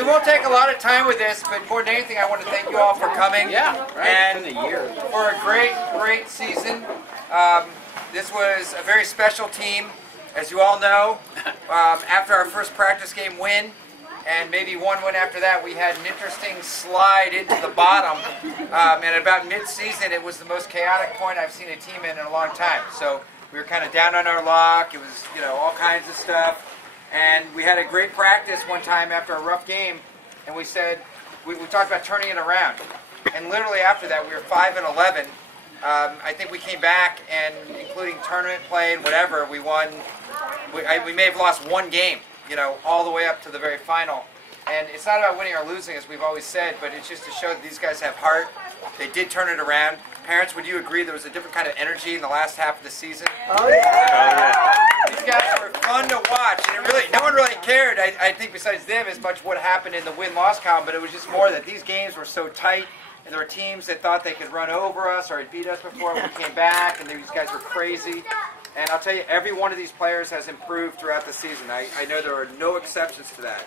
we won't take a lot of time with this, but more than anything, I want to thank you all for coming. Yeah, right. And for a great season. This was a very special team, as you all know. After our first practice game win, and maybe one win after that, we had an interesting slide into the bottom. And about mid-season, it was the most chaotic point I've seen a team in a long time. So we were kind of down on our luck. It was, all kinds of stuff. And we had a great practice one time after a rough game, and we said, we talked about turning it around. And literally after that, we were 5-11. I think we came back, and including tournament play and whatever, we won. We may have lost one game, all the way up to the very final. And it's not about winning or losing, as we've always said, but it's just to show that these guys have heart. They did turn it around. Parents, would you agree there was a different kind of energy in the last half of the season? Oh, yeah. These guys were fun to watch, and no one really cared, I think, besides them, as much what happened in the win-loss column, but it was just more that these games were so tight, and there were teams that thought they could run over us or had beat us before we came back, and these guys were crazy. And I'll tell you, every one of these players has improved throughout the season. I know there are no exceptions to that.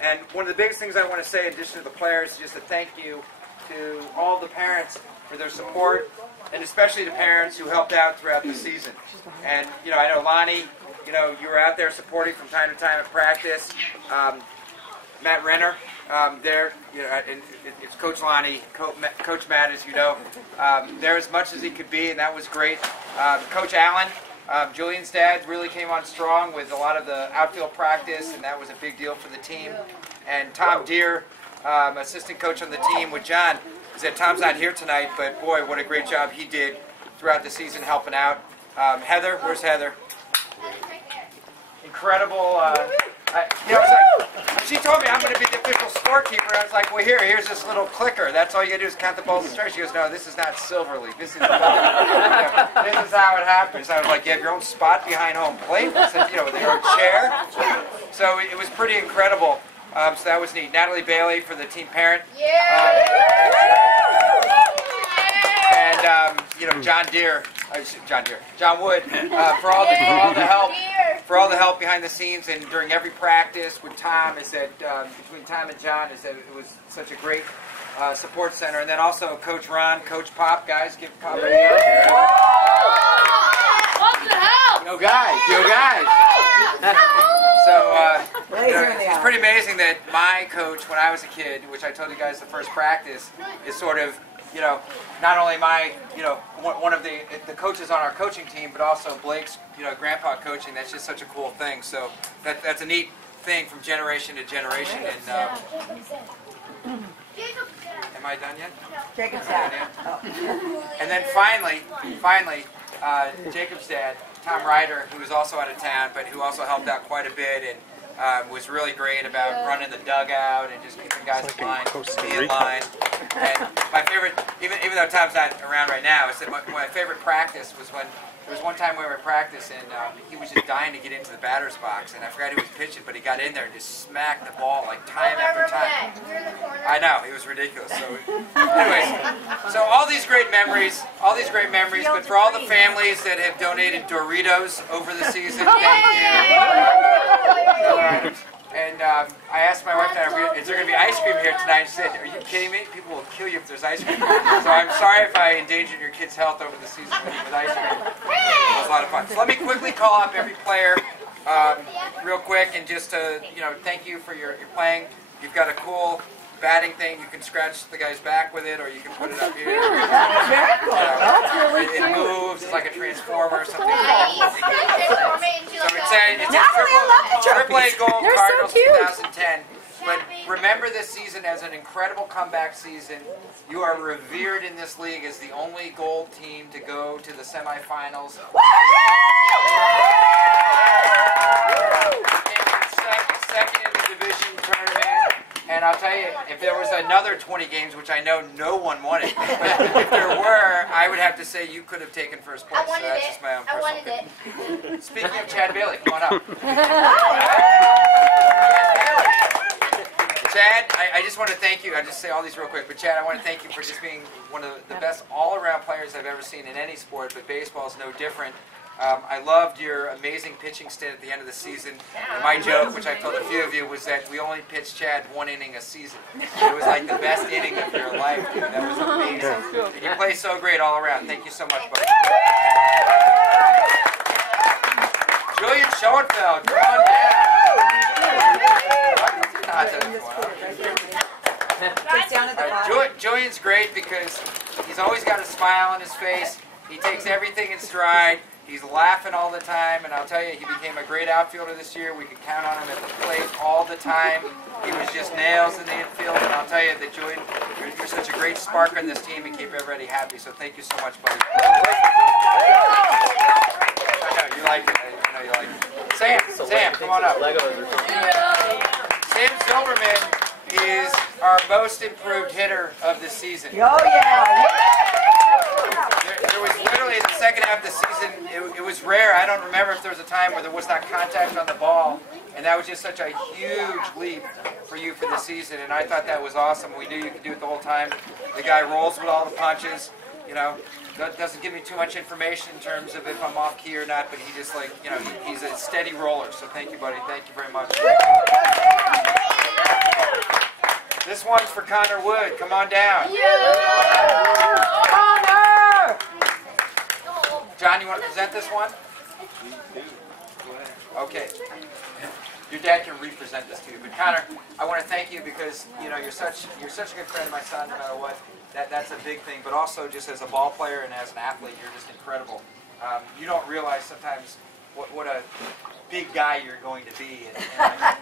And one of the biggest things I want to say, in addition to the players, is just a thank you to all the parents for their support, and especially the parents who helped out throughout the season. And, I know Lonnie, you were out there supporting from time to time at practice. Matt Renner, there, and it's Coach Lonnie, Coach Matt, as you know, there as much as he could be, and that was great. Coach Allen, Julian's dad, really came on strong with a lot of the outfield practice, and that was a big deal for the team. And Tom Deere, assistant coach on the team with John, said Tom's not here tonight, but boy, what a great job he did throughout the season helping out. Heather, where's Heather? Incredible. She told me I'm going to be the official scorekeeper. I was like, well, here's this little clicker. That's all you got to do is count the balls and strikes. She goes, no, this is not Silver League. This is this is how it happens. I was like, you have your own spot behind home plate. I said, with your own chair. So it was pretty incredible. So that was neat. Natalie Bailey for the team parent. And John Wood for all the help behind the scenes and during every practice with Tom. I said between Tom and John, I said it was such a great support center. And then also Coach Ron, Coach Pop, guys, give Pop a hand. What the hell? Yo guys. So it's pretty amazing that my coach, when I was a kid, which I told you guys the first practice, is sort of, not only my, one of the coaches on our coaching team, but also Blake's, grandpa coaching. That's just such a cool thing. So that's a neat thing from generation to generation. And am I done yet? Jacob's dad. And then finally, Jacob's dad, Tom Ryder, who was also out of town, but who also helped out quite a bit and was really great about running the dugout and just keeping guys in line, me in line. And my favorite, even though Tom's not around right now, I said my favorite practice was when there was one time we were at practice and he was just dying to get into the batter's box, and I forgot he was pitching, but he got in there and just smacked the ball like time after time. I know, it was ridiculous. So, anyways, so all these great memories, but for all the families that have donated Doritos over the season, thank you. And I asked my wife, is there going to be ice cream here tonight? She said, are you kidding me? People will kill you if there's ice cream. So I'm sorry if I endangered your kids' health over the season with ice cream. It was a lot of fun. So let me quickly call up every player real quick and just to, thank you for your playing. You've got a cool batting thing. You can scratch the guy's back with it, or you can put it up here. It moves. It's like a transformer or something. So it's a Triple A Gold Cardinals 2010. But remember this season as an incredible comeback season. You are revered in this league as the only gold team to go to the semifinals. Second in the division tournament. And I'll tell you, if there was another 20 games, which I know no one wanted, but if there were, I would have to say you could have taken first place. So that's just my own personal opinion. Speaking of Chad Bailey, come on up. Chad, I just want to thank you. I just say all these real quick, but Chad, I want to thank you for just being one of the best all-around players I've ever seen in any sport, but baseball is no different. I loved your amazing pitching stint at the end of the season. And my joke, which I've told a few of you, was that we only pitched Chad 1 inning a season. It was like the best inning of your life, dude. That was amazing. And you play so great all around. Thank you so much, buddy. Julian Schoenfeld, come on down. Julian's great because he's always got a smile on his face. He takes everything in stride. He's laughing all the time, and I'll tell you, he became a great outfielder this year. We could count on him at the plate all the time. He was just nails in the infield, and I'll tell you that Julian, you're such a great spark on this team and keep everybody happy. So thank you so much, buddy. I know you like it. I know you like it. Sam, come on up. Sam Silverman is our most improved hitter of the season. Oh, yeah. There was literally in the second half of the season, it was rare. I don't remember if there was a time where there was not contact on the ball, and that was just such a huge leap for you for the season, and I thought that was awesome. We knew you could do it the whole time. The guy rolls with all the punches, you know, doesn't give me too much information in terms of if I'm off key or not, but he just like, you know, he's a steady roller, so thank you, buddy. Thank you very much. This one's for Connor Wood. Come on down. Connor! John, you want to present this one? Okay. Your dad can represent this to you, but Connor, I want to thank you because you know you're such a good friend of my son. No matter what, that's a big thing. But also, just as a ball player and as an athlete, you're just incredible. You don't realize sometimes what a big guy you're going to be and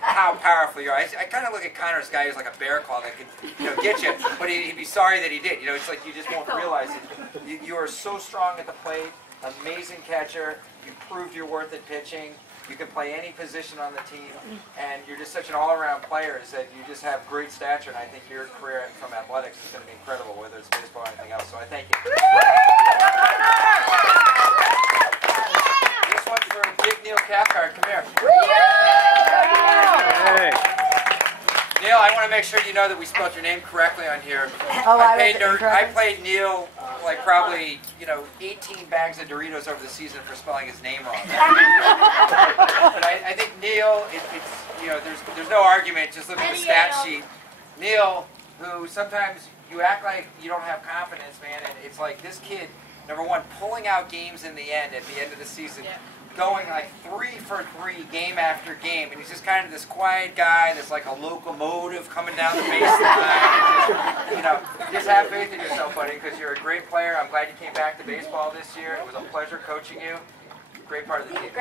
how powerful you are. I kind of look at Connor as a guy who's like a bear claw that could, you know, get you, but he'd be sorry that he did. You know, it's like you just won't realize it. You are so strong at the plate, amazing catcher. You proved your worth at pitching. You can play any position on the team, and you're just such an all-around player is that you just have great stature, and I think your career from athletics is going to be incredible, whether it's baseball or anything else, so I thank you. This one's for Big Neil Cathcart. Come here. Hey. Neil, I want to make sure you know that we spelled your name correctly on here. Oh, I played Neil like probably, you know, 18 bags of Doritos over the season for spelling his name wrong. But I think Neil, it's you know, there's no argument. Just look at the stat sheet. Neil, who sometimes you act like you don't have confidence, man, and it's like this kid, number one, pulling out games in the end at the end of the season. Going like 3 for 3 game after game, and he's just kind of this quiet guy that's like a locomotive coming down the baseline. You know, just have faith in yourself, buddy, because you're a great player. I'm glad you came back to baseball this year. It was a pleasure coaching you. Great part of the team.